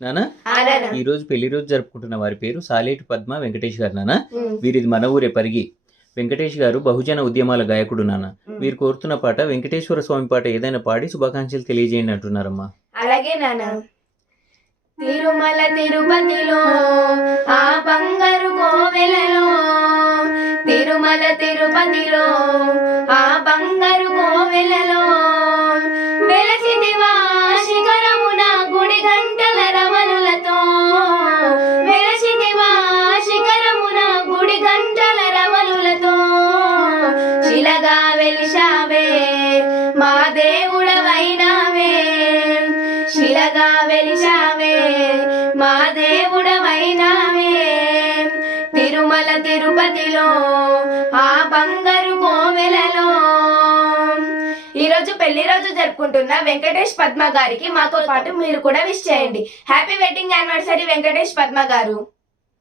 నానా ఈ రోజు పెళ్లి రోజు జరుపుకుంటున్న వారి పేరు సాలేటి పద్మ వెంకటేష్ గారు నానా. వీరిది మన ఊరే పరిగి. వెంకటేష్ గారు బహుజన ఉద్యమాల గాయకుడు నాన్న. వీరు కోరుతున్న పాట వెంకటేశ్వర స్వామి పాట ఏదైనా పాడి శుభాకాంక్షలు తెలియజేయండి అంటున్నారమ్మా. అలాగే నాన్న. తిరుమల తిరుపతిలో ఆ బంగారు కోవెలలో, తిరుమల తిరుపతిలో ఆ బంగారు కోవెలలో వెలసిదివా శిఖరమున గుడి గంటల రవలులతో, వెలసిదివా శిఖరమున గుడి గంటల రవలులతో, శిలగా వెలిశావే మా దేవుడవైనావే, శిలగా వెలిశావే మా దేవుడవైనావే, తిరుమల తిరుపతిలో ఆ బంగారు కోవెలలో. ఈరోజు పెళ్లి రోజు జరుపుకుంటున్న వెంకటేష్ పద్మ గారికి మాతో పాటు మీరు కూడా విష్ చేయండి. Happy wedding anniversary Venkatesh Padma గారు.